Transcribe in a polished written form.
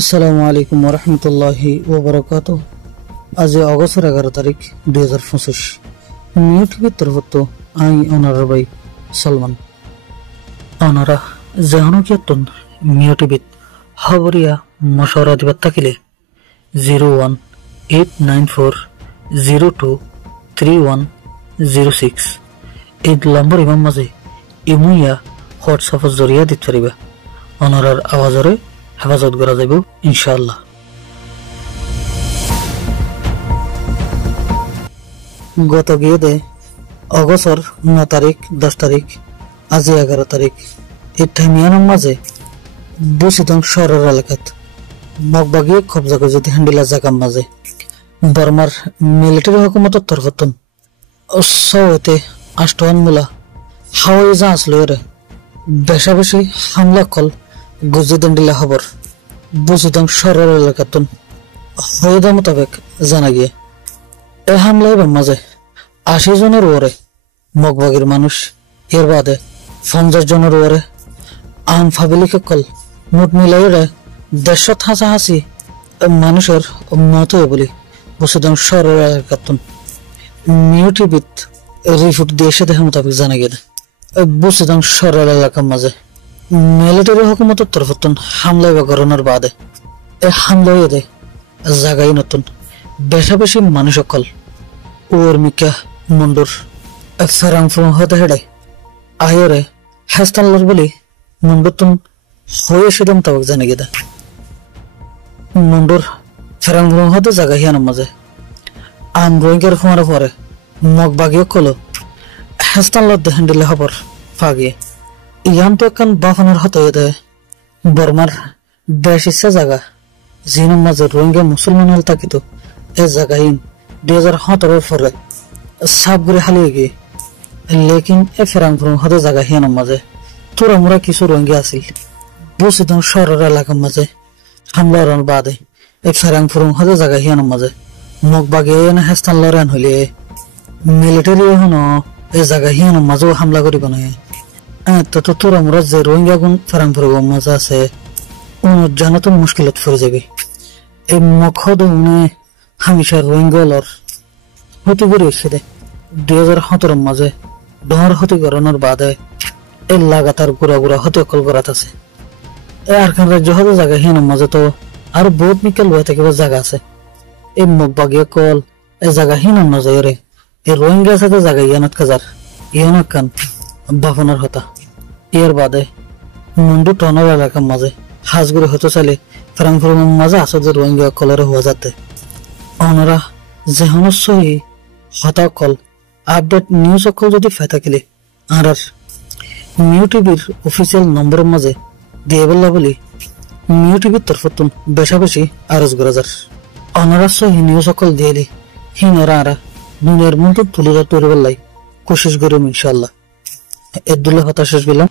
আসসালামু আলাইকুম ওরহমতুল্লাহি ওবরাকাতুহ। আজ অগস্টের 11 তারিখ 2025 নিউ টিভির তরফত আই অনার ভাই সলমান অনারা যেহনো কিয়তন নিউ টিভিত খবরিয়া মশওরা দিবার থাকিলে 0189402310 এই নম্বর ইমাম মাঝে ইমুইয়া হোয়াটসঅ্যাপের জরিয়া দিতে পারিবা। অনারার আওয়াজরে হেফাজত করা যাব ইনশাআল্লাহ। গত গিয়ে দে অগস্টর 9 তারিখ 10 তারিখ আজ 11 তারিখ এই টাইমিয়ানোর মাঝে বুসিদং শহরের এলাকাত মগবাগিয়ে কবজা করে যদি হ্যান্ডিলা জাগার মাঝে বর্মার মিলিটারি হুকুমতের তরফতন সৌতে আষ্টওয়ান মূলা হাওয়াই জাহাজ লইরে বেশা বেশি হামলা কল গুজিদন্ডিলা খবর বুসিদং শহরের এলাকাতন হয়েদা মোতাবেক জানা গিয়ে এ হামলায় মাঝে 80 জনের ওরে মগবাগির মানুষ, এর বাদে 50 জনের ওরে আম ফাবিলিকে কল মোট মিলাইরে 150 হাসাহাসি মানুষের মত হয়ে বলি বুসিদং শহরের এলাকাতন নিউ টিভিত রিপোর্ট দিয়ে এসে দেখা মোতাবেক জানা গিয়ে বুসিদং শহরের এলাকার মাঝে মিলিটারি হুকুমতের তরফতন হামলায় বা গরনের বাদে এ হামলা হয়ে দেয় জাগাই নতুন বেশা বেশি মানুষ সকল ওর মিকা মন্ডুর ফেরাং ফুরং হতে হেডে আয়রে হাস্তাল্লার বলি মন্ডুতুন হয়ে সেদম তাবক জানে গেদা মন্ডুর ফেরাং ফুরং হতে জাগা হিয়ানোর মাঝে আম রোহিঙ্গার ফুমারে পরে মগ বাগিয়ে কলো হাস্তাল্লার দেহেন্ডিলে খবর ফাগিয়ে ইয়ান তো একখান বাফানোর হতে দেয় বর্মার বেশ ইচ্ছা জায়গা জিনের মাঝে রোহিঙ্গা মুসলমান হল থাকিত এ জায়গাহীন 2017 পরে সাপ করে হালিয়ে গিয়ে লেকিন এ ফেরাং ফুরং হতে জায়গা হিয়ানোর মাঝে তোরা মোরা কিছু রোহিঙ্গা আছিল বুসিদং শহরের এলাকার মাঝে হামলার বাদে এ ফেরাং ফুরং হতে জায়গা হিয়ানোর মাঝে মুখ বাগে এনে হেস্তান লড়ান হইলে মিলিটারি হনো এ জায়গা হিয়ানোর মাঝেও হামলা করিব না তো তোরা মোরা যে রোহিঙ্গা গুণ ফেরাং ফুরং মাঝে আছে জানা তো মুশকিলত পড়ে যাবে এই মখদ হামিশা রোহিঙ্গলর হতে করে এসে দে 2017 মাঝে ডর হতে গরনের বাদে এ লাগাতার গুড়া গুড়া হতে কল করাত আছে আর খান রাজ্য হতে জায়গা হিয়ানোর মাঝে তো আর বহুত মিকাল হয়ে থাকিব জায়গা আছে এই মুখ বাগিয়ে কল এ জায়গা হিয়ানোর না যায় রে এই রোহিঙ্গা সাথে জায়গা ইয়ানত কাজার ইয়ানত কান বাফনার হতা এর বাদে মুন্ডু টনের এলাকার মাঝে হাজগুড়ি হতে চাইলে ফেরাং ফুরং মাঝে আছে যে রোহিঙ্গা কলরে হওয়া যাতে ওনারা যেহন সহি হতা কল আপডেট নিউজ অকল যদি ফাই থাকিলে আর নিউ টিভির অফিসিয়াল নম্বরের মাঝে দিয়ে বললা বলি নিউ টিভির তরফতুন বেশা বেশি আরজ গরাজার ওনারা সহি নিউজ অকল দিয়েলি হিনরা আরা দুনিয়ার মতো তুলে ধরতে বললাই কোশিশ করিম ইনশাআল্লাহ এদুল্লাহ হতা শেষ গেলাম।